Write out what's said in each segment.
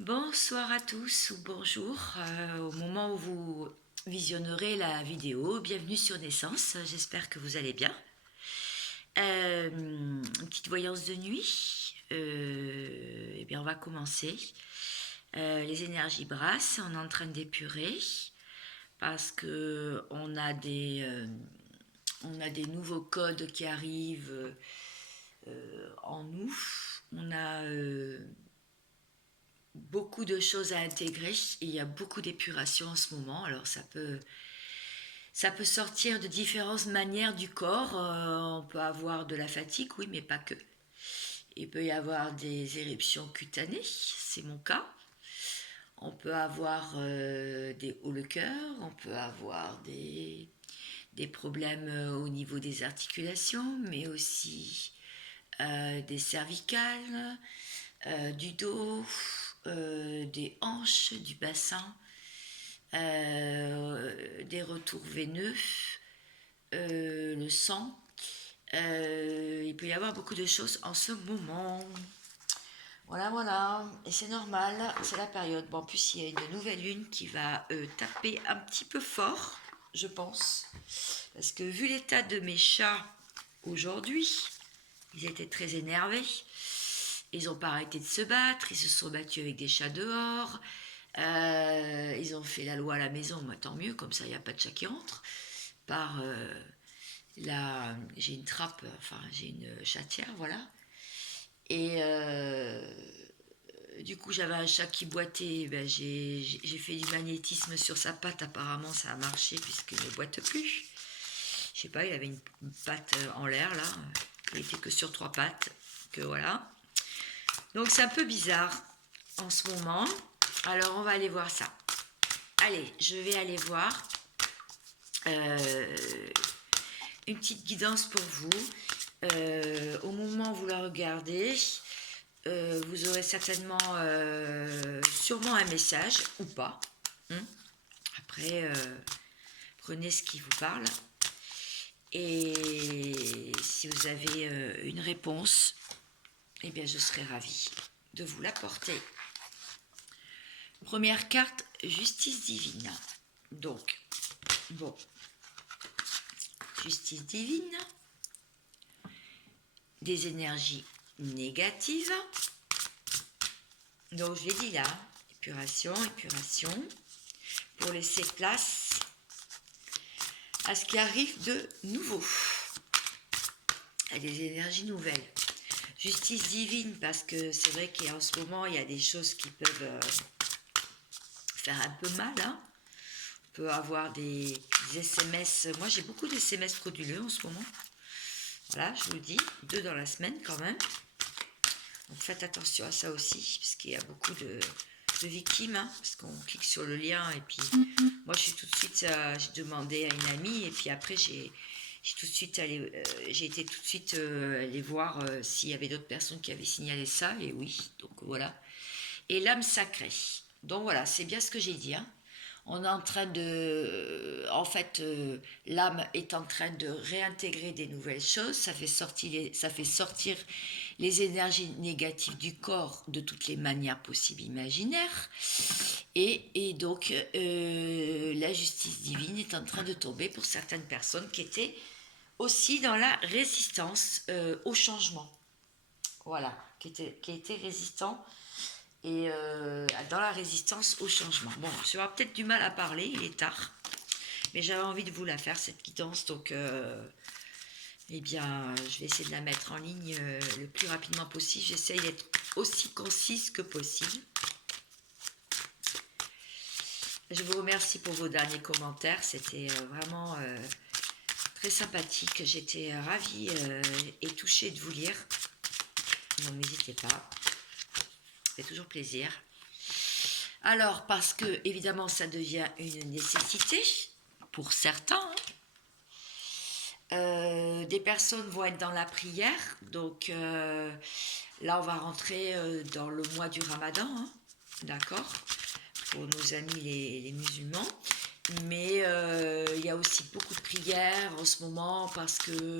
Bonsoir à tous ou bonjour au moment où vous visionnerez la vidéo. Bienvenue sur Naissance, j'espère que vous allez bien. Une petite voyance de nuit. Eh bien, on va commencer. Les énergies brassent, on est en train d'épurer parce que on a des nouveaux codes qui arrivent en nous. On a beaucoup de choses à intégrer et il y a beaucoup d'épuration en ce moment. Alors ça peut sortir de différentes manières du corps. On peut avoir de la fatigue, oui, mais pas que. Il peut y avoir des éruptions cutanées, c'est mon cas. On peut avoir des hauts le cœur, on peut avoir des problèmes au niveau des articulations, mais aussi des cervicales, du dos, des hanches, du bassin, des retours veineux, le sang. Il peut y avoir beaucoup de choses en ce moment. Voilà, voilà. Et c'est normal, c'est la période. Bon, en plus, il y a une nouvelle lune qui va taper un petit peu fort, je pense. Parce que vu l'état de mes chats aujourd'hui, ils étaient très énervés. Ils n'ont pas arrêté de se battre, ils se sont battus avec des chats dehors. Ils ont fait la loi à la maison, moi tant mieux, comme ça il n'y a pas de chat qui rentre. J'ai une trappe, enfin j'ai une chatière, voilà. Et du coup j'avais un chat qui boitait, ben, j'ai fait du magnétisme sur sa patte, apparemment ça a marché puisqu'il ne boite plus. Je sais pas, il avait une patte en l'air là, il était que sur 3 pattes, que voilà. Donc c'est un peu bizarre en ce moment. Alors on va aller voir ça. Allez, je vais aller voir euh, une petite guidance pour vous. Au moment où vous la regardez, vous aurez certainement, sûrement un message ou pas. Après, prenez ce qui vous parle. Et si vous avez une réponse, eh bien je serai ravie de vous l'apporter. Première carte, justice divine. Donc, bon, justice divine, des énergies négatives. Donc, je l'ai dit là, épuration, épuration, pour laisser place à ce qui arrive de nouveau, à des énergies nouvelles. Justice divine, parce que c'est vrai qu'en ce moment, il y a des choses qui peuvent faire un peu mal, hein. On peut avoir des SMS. Moi, j'ai beaucoup de SMS frauduleux en ce moment. Voilà, je vous le dis, 2 dans la semaine quand même. Donc faites attention à ça aussi, parce qu'il y a beaucoup de victimes, hein, parce qu'on clique sur le lien et puis moi je suis tout de suite, j'ai demandé à une amie et puis après j'ai été tout de suite aller voir s'il y avait d'autres personnes qui avaient signalé ça et oui, donc voilà. Et l'âme sacrée. Donc voilà, c'est bien ce que j'ai dit, hein. On est en train de... En fait, l'âme est en train de réintégrer des nouvelles choses. Ça fait sortir les énergies négatives du corps de toutes les manières possibles imaginaires. Et donc, la justice divine est en train de tomber pour certaines personnes qui étaient aussi dans la résistance au changement. Voilà, qui étaient résistants et dans la résistance au changement. Bon, j'aurai peut-être du mal à parler, il est tard, mais j'avais envie de vous la faire, cette guidance, donc eh bien, je vais essayer de la mettre en ligne le plus rapidement possible. J'essaye d'être aussi concise que possible. Je vous remercie pour vos derniers commentaires, c'était vraiment très sympathique. J'étais ravie et touchée de vous lire, donc n'hésitez pas, ça fait toujours plaisir. Alors, parce que, évidemment, ça devient une nécessité pour certains. Des personnes vont être dans la prière. Donc, là, on va rentrer dans le mois du Ramadan. Hein, d'accord, pour nos amis les musulmans. Mais il y a aussi beaucoup de prières en ce moment parce que,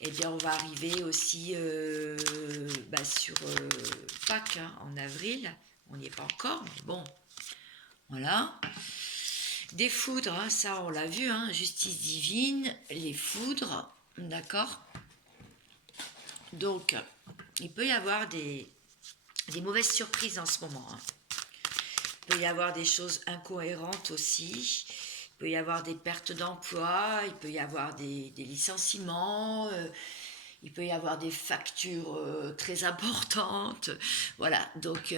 eh bien, on va arriver aussi sur Pâques, hein, en avril. On n'y est pas encore, mais bon, voilà. Des foudres, hein, ça on l'a vu, hein, justice divine, les foudres, d'accord. Donc, il peut y avoir des mauvaises surprises en ce moment. Hein. Il peut y avoir des choses incohérentes aussi. Il peut y avoir des pertes d'emploi, il peut y avoir des licenciements, il peut y avoir des factures très importantes. Voilà, donc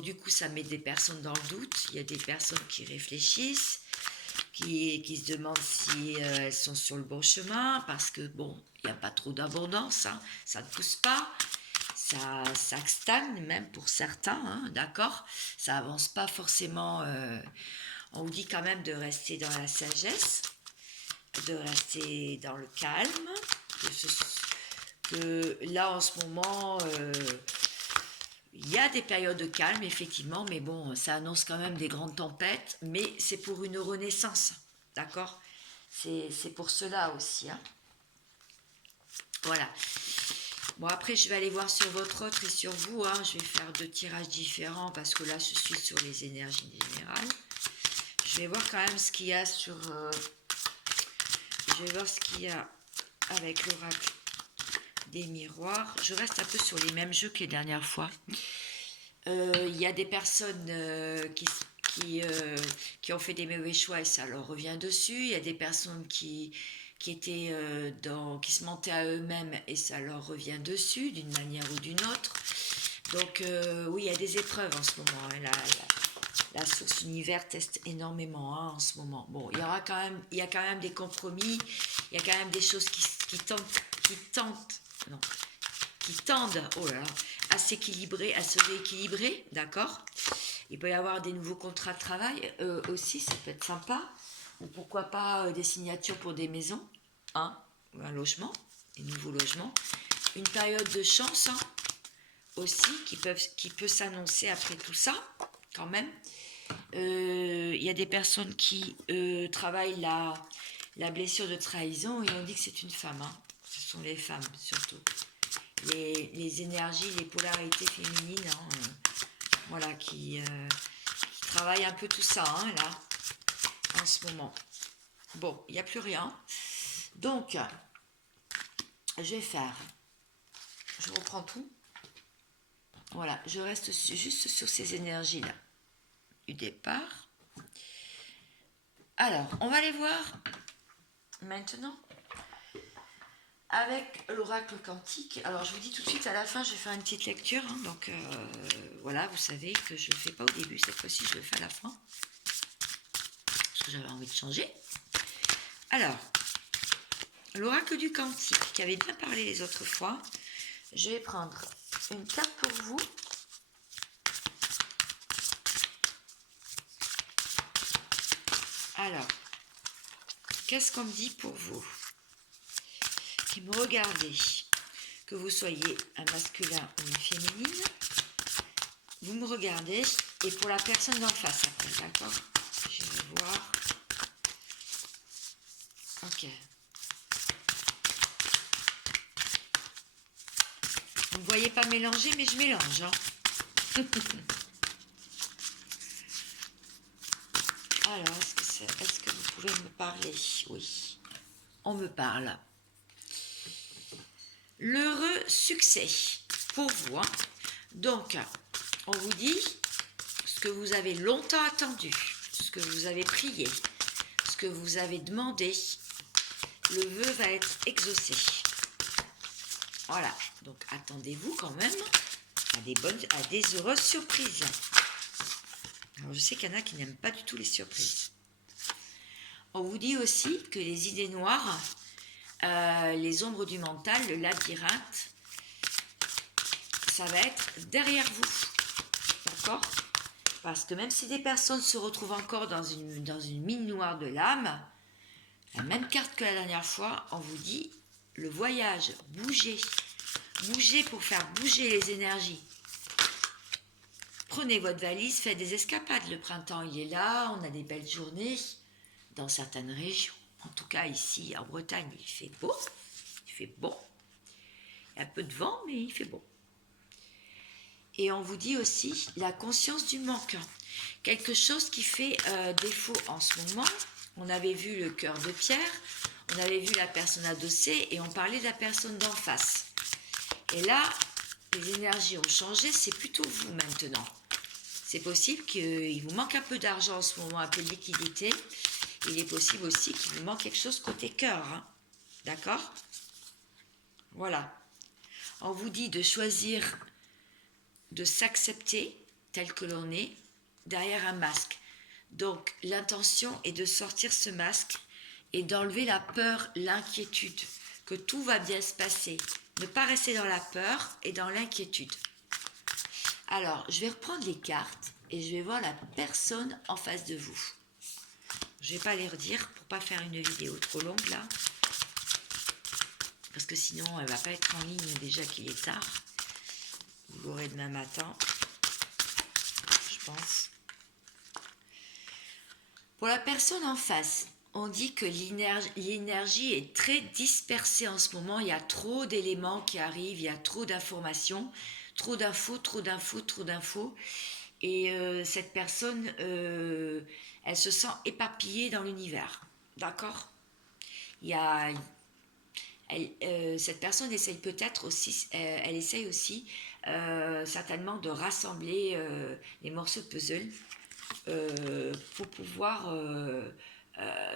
du coup, ça met des personnes dans le doute. Il y a des personnes qui réfléchissent, qui se demandent si elles sont sur le bon chemin, parce que bon, il n'y a pas trop d'abondance, hein, ça ne pousse pas. Ça stagne même pour certains, hein, d'accord. Ça avance pas forcément. On vous dit quand même de rester dans la sagesse, de rester dans le calme. Que là en ce moment, il y a des périodes de calme effectivement, mais bon, ça annonce quand même des grandes tempêtes. Mais c'est pour une renaissance, d'accord. C'est pour cela aussi. Hein. Voilà. Bon, après, je vais aller voir sur votre autre et sur vous. Hein. Je vais faire 2 tirages différents parce que là, je suis sur les énergies générales. Je vais voir quand même ce qu'il y a sur... je vais voir ce qu'il y a avec l'oracle des miroirs. Je reste un peu sur les mêmes jeux que les dernières fois. Il y a des personnes qui ont fait des mauvais choix et ça leur revient dessus. Il y a des personnes qui étaient qui se mentaient à eux-mêmes et ça leur revient dessus d'une manière ou d'une autre. Donc oui, il y a des épreuves en ce moment. Hein. La source univers teste énormément hein, en ce moment. Bon, il y a quand même des compromis, il y a quand même des choses qui tendent oh là là, à s'équilibrer, à se rééquilibrer, d'accord. Il peut y avoir des nouveaux contrats de travail aussi, ça peut être sympa. Ou pourquoi pas des signatures pour des maisons, hein, ou un logement, des nouveaux logements. Une période de chance hein, aussi qui peut s'annoncer après tout ça, quand même. Il y a des personnes qui travaillent la blessure de trahison et on dit que c'est une femme. Hein. Ce sont les femmes surtout. Les énergies, les polarités féminines, hein, voilà, qui travaillent un peu tout ça, hein, là, en ce moment. Bon, il n'y a plus rien. Donc, je reprends tout. Voilà, je reste juste sur ces énergies-là du départ. Alors, on va les voir maintenant avec l'oracle quantique. Alors, je vous dis tout de suite, à la fin, je vais faire une petite lecture. Hein, donc, voilà, vous savez que je ne le fais pas au début. Cette fois-ci, je le fais à la fin. Parce que j'avais envie de changer. Alors, l'oracle du quantique, qui avait bien parlé les autres fois. Je vais prendre une carte pour vous. Alors, qu'est-ce qu'on me dit pour vous qui me regardez, que vous soyez un masculin ou une féminine, vous me regardez, et pour la personne d'en face après, d'accord. Je vais voir. Ok. Vous ne voyez pas mélanger, mais je mélange. Hein. Alors, est-ce que vous pouvez me parler? Oui, on me parle. L'heureux succès pour vous. Hein. Donc, on vous dit ce que vous avez longtemps attendu, ce que vous avez prié, ce que vous avez demandé, le vœu va être exaucé. Voilà, donc attendez-vous quand même à des heureuses surprises. Alors je sais qu'il y en a qui n'aiment pas du tout les surprises. On vous dit aussi que les idées noires, les ombres du mental, le labyrinthe, ça va être derrière vous. D'accord ? Parce que même si des personnes se retrouvent encore dans une mine noire de l'âme, la même carte que la dernière fois, on vous dit le voyage, bougez. Bougez pour faire bouger les énergies. Prenez votre valise, faites des escapades. Le printemps, il est là, on a des belles journées dans certaines régions. En tout cas, ici, en Bretagne, il fait beau. Il fait bon. Il y a un peu de vent, mais il fait bon. Et on vous dit aussi la conscience du manque. Quelque chose qui fait défaut en ce moment. On avait vu le cœur de pierre, on avait vu la personne adossée et on parlait de la personne d'en face. Et là, les énergies ont changé, c'est plutôt vous maintenant. C'est possible qu'il vous manque un peu d'argent en ce moment, un peu de liquidité. Il est possible aussi qu'il vous manque quelque chose côté cœur. Hein. D'accord? Voilà. On vous dit de choisir de s'accepter tel que l'on est derrière un masque. Donc l'intention est de sortir ce masque et d'enlever la peur, l'inquiétude, que tout va bien se passer. Ne pas rester dans la peur et dans l'inquiétude. Alors, je vais reprendre les cartes et je vais voir la personne en face de vous. Je ne vais pas les redire pour ne pas faire une vidéo trop longue là. Parce que sinon, elle ne va pas être en ligne déjà qu'il est tard. Vous l'aurez demain matin, je pense. Pour la personne en face, on dit que l'énergie est très dispersée en ce moment. Il y a trop d'éléments qui arrivent, il y a trop d'informations, trop d'infos. Et cette personne, elle se sent éparpillée dans l'univers. D'accord? Cette personne essaye peut-être aussi, elle essaye aussi certainement de rassembler les morceaux de puzzle pour pouvoir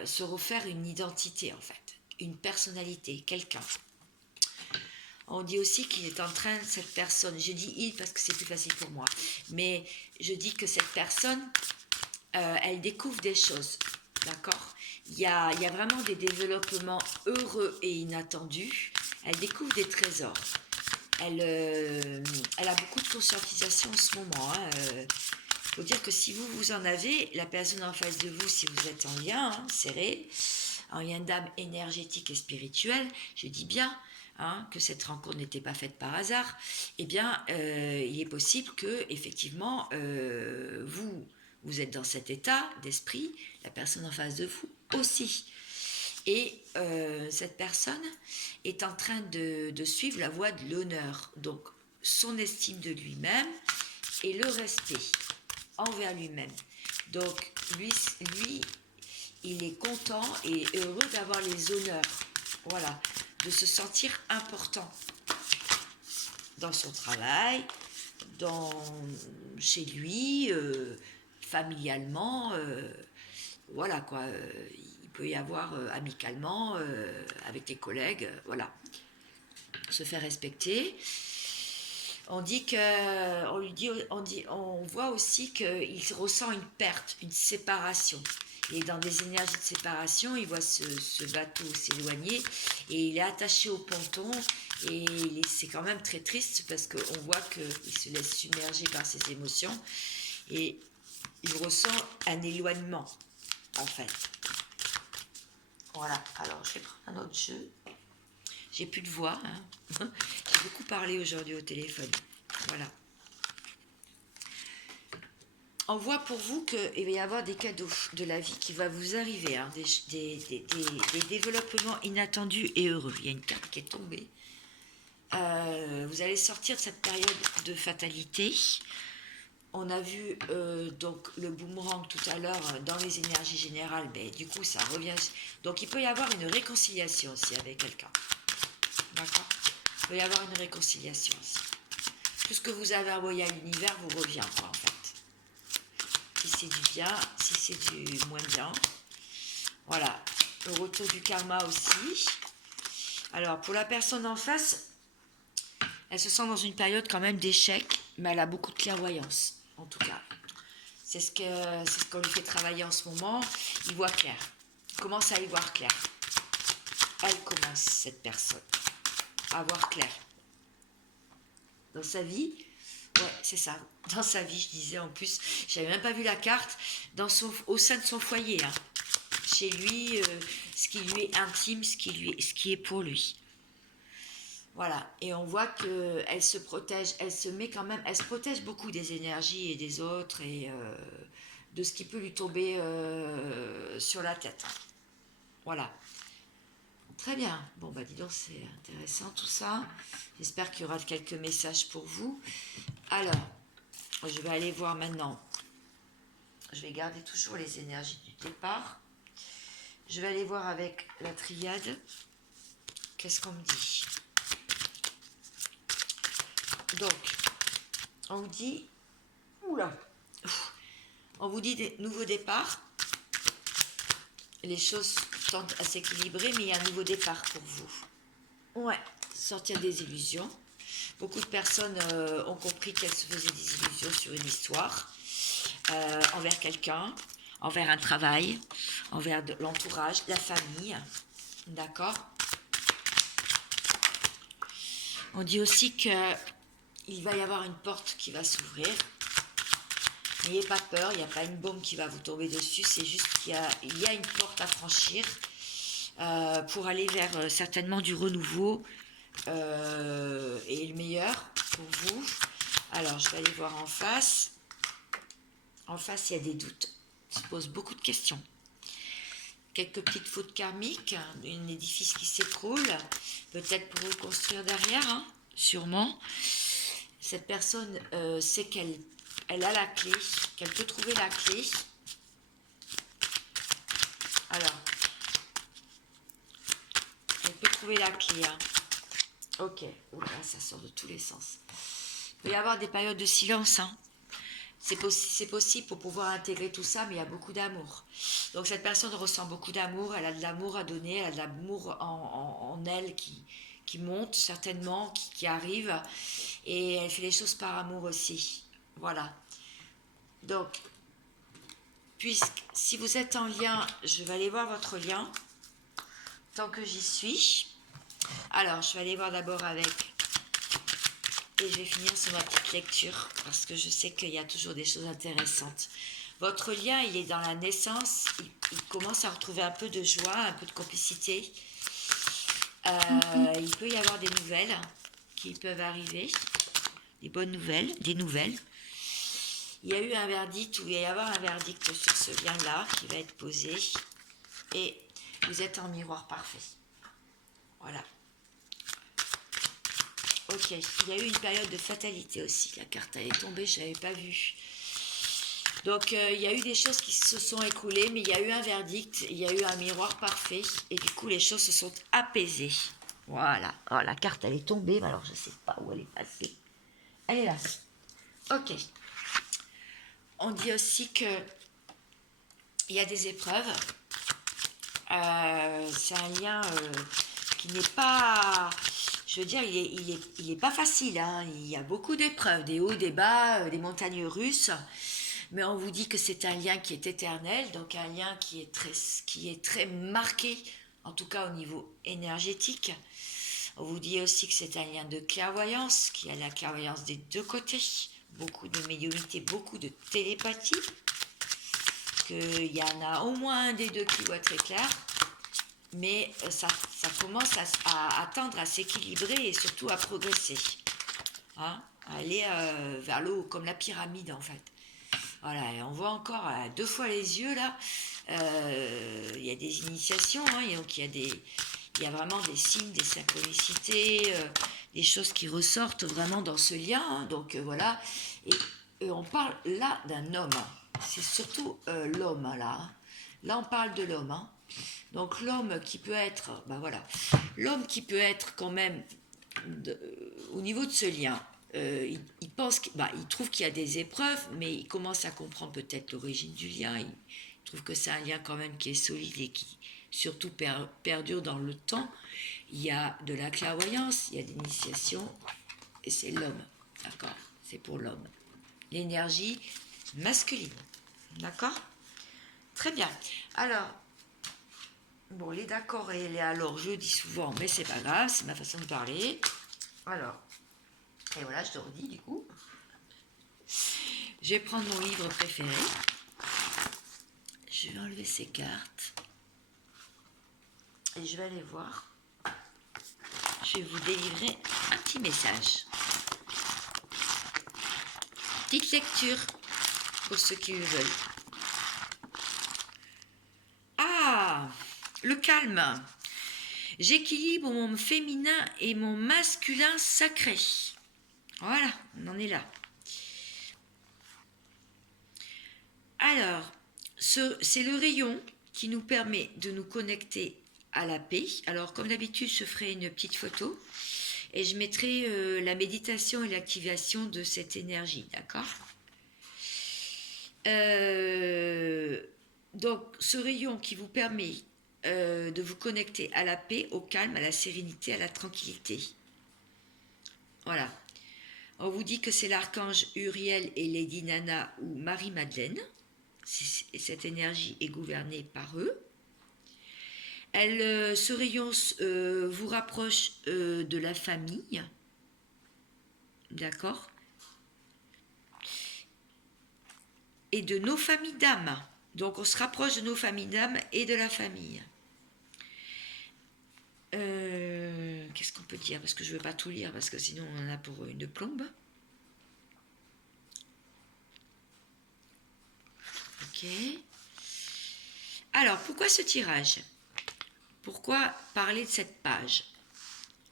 se refaire une identité en fait, une personnalité, quelqu'un. On dit aussi qu'il est en train, cette personne, je dis il parce que c'est plus facile pour moi, mais je dis que cette personne, elle découvre des choses, d'accord? Il y a vraiment des développements heureux et inattendus. Elle découvre des trésors. Elle a beaucoup de conscientisation en ce moment. Il faut dire que si vous en avez, la personne en face de vous, si vous êtes en lien serré, en lien d'âme énergétique et spirituel, je dis bien que cette rencontre n'était pas faite par hasard, eh bien, il est possible que, effectivement, vous êtes dans cet état d'esprit, la personne en face de vous aussi. Et cette personne est en train de suivre la voie de l'honneur, donc son estime de lui-même et le respect envers lui-même. Donc lui, il est content et heureux d'avoir les honneurs, voilà, de se sentir important dans son travail, chez lui, familialement, voilà quoi. Il peut y avoir amicalement, avec les collègues, voilà, se faire respecter. On dit que, on voit aussi qu'il ressent une perte, une séparation. Et dans des énergies de séparation, il voit ce bateau s'éloigner et il est attaché au ponton et c'est quand même très triste parce qu'on voit qu'il se laisse submerger par ses émotions et il ressent un éloignement en fait. Voilà, alors je vais prendre un autre jeu. J'ai plus de voix, j'ai beaucoup parlé aujourd'hui au téléphone. Voilà. On voit pour vous qu'il va y avoir des cadeaux de la vie qui va vous arriver, des développements inattendus et heureux. Il y a une carte qui est tombée. Vous allez sortir de cette période de fatalité. On a vu donc le boomerang tout à l'heure dans les énergies générales, mais du coup ça revient. Donc il peut y avoir une réconciliation aussi avec quelqu'un. D'accord? Il peut y avoir une réconciliation aussi. Tout ce que vous avez envoyé à l'univers vous revient, quoi, en fait. Si c'est du bien, si c'est du moins bien. Voilà. Le retour du karma aussi. Alors, pour la personne en face, elle se sent dans une période quand même d'échec, mais elle a beaucoup de clairvoyance, en tout cas. C'est ce qu'on lui fait travailler en ce moment. Il voit clair. Il commence à y voir clair. Elle commence, cette personne, à voir clair. Dans sa vie, ouais, c'est ça. Dans sa vie, je disais en plus, j'avais même pas vu la carte, au sein de son foyer, chez lui, ce qui lui est intime, ce qui est pour lui. Voilà, et on voit qu'elle se protège, elle se protège beaucoup des énergies et des autres et de ce qui peut lui tomber sur la tête. Voilà. Très bien. Bon, bah dis donc, c'est intéressant tout ça. J'espère qu'il y aura quelques messages pour vous. Alors, je vais aller voir maintenant. Je vais garder toujours les énergies du départ. Je vais aller voir avec la triade. Qu'est-ce qu'on me dit? Donc, on vous dit... Oula! On vous dit des nouveaux départs. Les choses tendent à s'équilibrer, mais il y a un nouveau départ pour vous. Ouais, sortir des illusions. Beaucoup de personnes ont compris qu'elles se faisaient des illusions sur une histoire, envers quelqu'un, envers un travail, envers l'entourage, la famille. D'accord? On dit aussi qu'il va y avoir une porte qui va s'ouvrir. N'ayez pas peur, il n'y a pas une bombe qui va vous tomber dessus, c'est juste qu'il y a une porte à franchir pour aller vers certainement du renouveau et le meilleur pour vous. Alors, je vais aller voir en face. En face, il y a des doutes. On se pose beaucoup de questions. Quelques petites fautes karmiques, un édifice qui s'écroule, peut-être pour reconstruire derrière, hein, sûrement. Cette personne sait qu'elle a la clé, qu'elle peut trouver la clé. Alors, elle peut trouver la clé. Hein. Ok, oula, ça sort de tous les sens. Il peut y avoir des périodes de silence. Hein. C'est possible pour pouvoir intégrer tout ça, mais il y a beaucoup d'amour. Donc cette personne ressent beaucoup d'amour, elle a de l'amour à donner, elle a de l'amour en elle qui monte certainement, qui arrive, et elle fait les choses par amour aussi. Voilà. Donc, si vous êtes en lien, je vais aller voir votre lien, tant que j'y suis. Alors, je vais aller voir d'abord avec... Et je vais finir sur ma petite lecture, parce que je sais qu'il y a toujours des choses intéressantes. Votre lien, il est dans la naissance, il commence à retrouver un peu de joie, un peu de complicité. Il peut y avoir des nouvelles qui peuvent arriver, des bonnes nouvelles, des nouvelles. Il y a eu un verdict, ou il va y avoir un verdict sur ce lien-là qui va être posé. Et vous êtes en miroir parfait. Voilà. Ok, il y a eu une période de fatalité aussi. La carte elle est tombée, je ne l'avais pas vue. Donc il y a eu des choses qui se sont écoulées, mais il y a eu un verdict, il y a eu un miroir parfait, et du coup les choses se sont apaisées. Voilà. Oh, la carte elle est tombée, mais alors je ne sais pas où elle est passée. Elle est là. Ok. On dit aussi que il y a des épreuves. C'est un lien qui n'est pas... Je veux dire, il est pas facile. Hein. Il y a beaucoup d'épreuves, des hauts, des bas, des montagnes russes. Mais on vous dit que c'est un lien qui est éternel, donc un lien qui est très marqué, en tout cas au niveau énergétique. On vous dit aussi que c'est un lien de clairvoyance, qu'il y a la clairvoyance des deux côtés, beaucoup de médiumnité, beaucoup de télépathie, qu'il y en a au moins un des deux qui voit très clair, mais ça commence à tendre à s'équilibrer et surtout à progresser, hein, à aller vers le haut, comme la pyramide en fait. Voilà, et on voit encore à 2 fois les yeux là. Il y a des initiations, hein, et donc il y a vraiment des signes, des synchronicités, des choses qui ressortent vraiment dans ce lien. Hein, donc voilà, et on parle là d'un homme. C'est surtout l'homme là. Hein. Là on parle de l'homme. Hein. Donc l'homme qui peut être, ben voilà, l'homme qui peut être quand même au niveau de ce lien. Il pense il trouve qu'il y a des épreuves, mais il commence à comprendre peut-être l'origine du lien. Il trouve que c'est un lien quand même qui est solide et qui surtout perdure dans le temps. Il y a de la clairvoyance, il y a de l'initiation, et c'est l'homme, d'accord? C'est pour l'homme. L'énergie masculine, d'accord? Très bien. Alors, bon, il est d'accord et il est alors, je dis souvent, mais c'est pas grave, c'est ma façon de parler. Alors, et voilà, je te redis du coup. Je vais prendre mon livre préféré. Je vais enlever ces cartes. Et je vais aller voir. Je vais vous délivrer un petit message. Petite lecture pour ceux qui le veulent. Ah, le calme. J'équilibre mon féminin et mon masculin sacré. Voilà, on en est là. Alors, c'est le rayon qui nous permet de nous connecter à la paix. Alors, comme d'habitude, je ferai une petite photo et je mettrai la méditation et l'activation de cette énergie, d'accord? Donc, ce rayon qui vous permet de vous connecter à la paix, au calme, à la sérénité, à la tranquillité. Voilà. On vous dit que c'est l'archange Uriel et Lady Nana ou Marie-Madeleine. Cette énergie est gouvernée par eux. Ce rayon vous rapproche de la famille. D'accord? Et de nos familles d'âme. Donc on se rapproche de nos familles d'âme et de la famille. Qu'est-ce qu'on peut dire? Parce que je ne veux pas tout lire, parce que sinon on en a pour une plombe. Ok. Alors, pourquoi ce tirage? Pourquoi parler de cette page,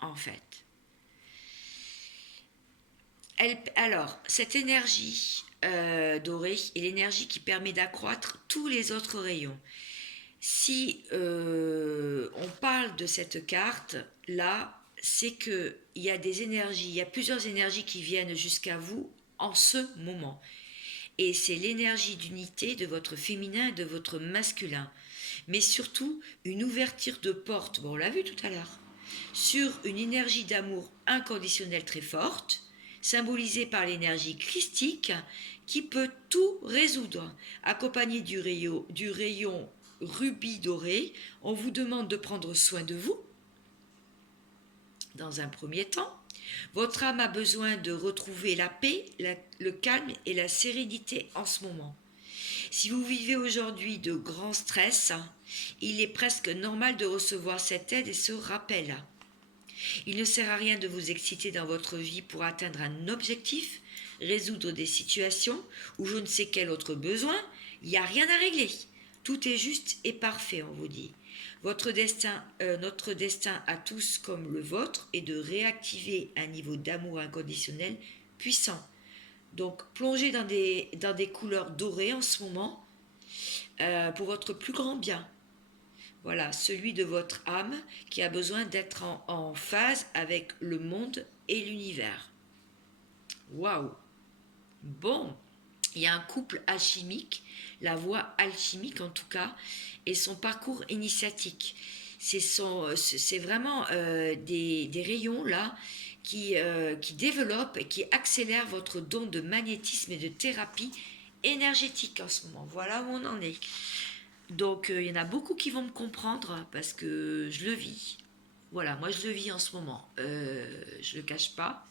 en fait? Alors, cette énergie dorée est l'énergie qui permet d'accroître tous les autres rayons. Si on parle de cette carte, là, c'est qu'il y a des énergies, il y a plusieurs énergies qui viennent jusqu'à vous en ce moment. Et c'est l'énergie d'unité de votre féminin et de votre masculin. Mais surtout, une ouverture de porte, bon, on l'a vu tout à l'heure, sur une énergie d'amour inconditionnel très forte, symbolisée par l'énergie christique, qui peut tout résoudre. Accompagné du rayon rubis doré, on vous demande de prendre soin de vous, dans un premier temps. Votre âme a besoin de retrouver la paix, le calme et la sérénité en ce moment. Si vous vivez aujourd'hui de grands stress, il est presque normal de recevoir cette aide et ce rappel. Il ne sert à rien de vous exciter dans votre vie pour atteindre un objectif, résoudre des situations ou je ne sais quel autre besoin. Il n'y a rien à régler. Tout est juste et parfait, on vous dit. Notre destin à tous comme le vôtre est de réactiver un niveau d'amour inconditionnel puissant. Donc plongez dans des couleurs dorées en ce moment pour votre plus grand bien. Voilà, celui de votre âme qui a besoin d'être en phase avec le monde et l'univers. Waouh! Bon, il y a un couple alchimique, la voie alchimique en tout cas, et son parcours initiatique. C'est vraiment des rayons là qui développent et qui accélèrent votre don de magnétisme et de thérapie énergétique en ce moment. Voilà où on en est. Donc il y en a beaucoup qui vont me comprendre parce que je le vis. Voilà, moi je le vis en ce moment. Je ne le cache pas.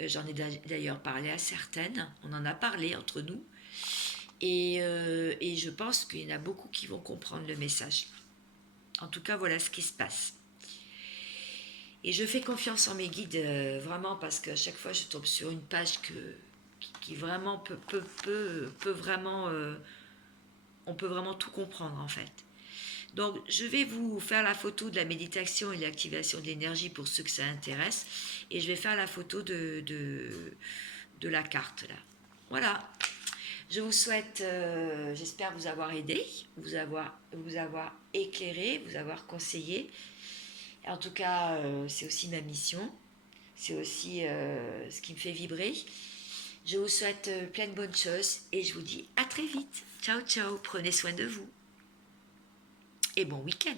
J'en ai d'ailleurs parlé à certaines. On en a parlé entre nous. Et je pense qu'il y en a beaucoup qui vont comprendre le message. En tout cas, voilà ce qui se passe. Et je fais confiance en mes guides, vraiment, parce qu'à chaque fois, je tombe sur une page qui vraiment peut vraiment... on peut vraiment tout comprendre, en fait. Donc, je vais vous faire la photo de la méditation et l'activation de l'énergie pour ceux que ça intéresse. Et je vais faire la photo de la carte, là. Voilà. Je vous souhaite, j'espère vous avoir aidé, vous avoir éclairé, vous avoir conseillé. En tout cas, c'est aussi ma mission. C'est aussi ce qui me fait vibrer. Je vous souhaite plein de bonnes choses et je vous dis à très vite. Ciao, ciao. Prenez soin de vous. Et bon week-end.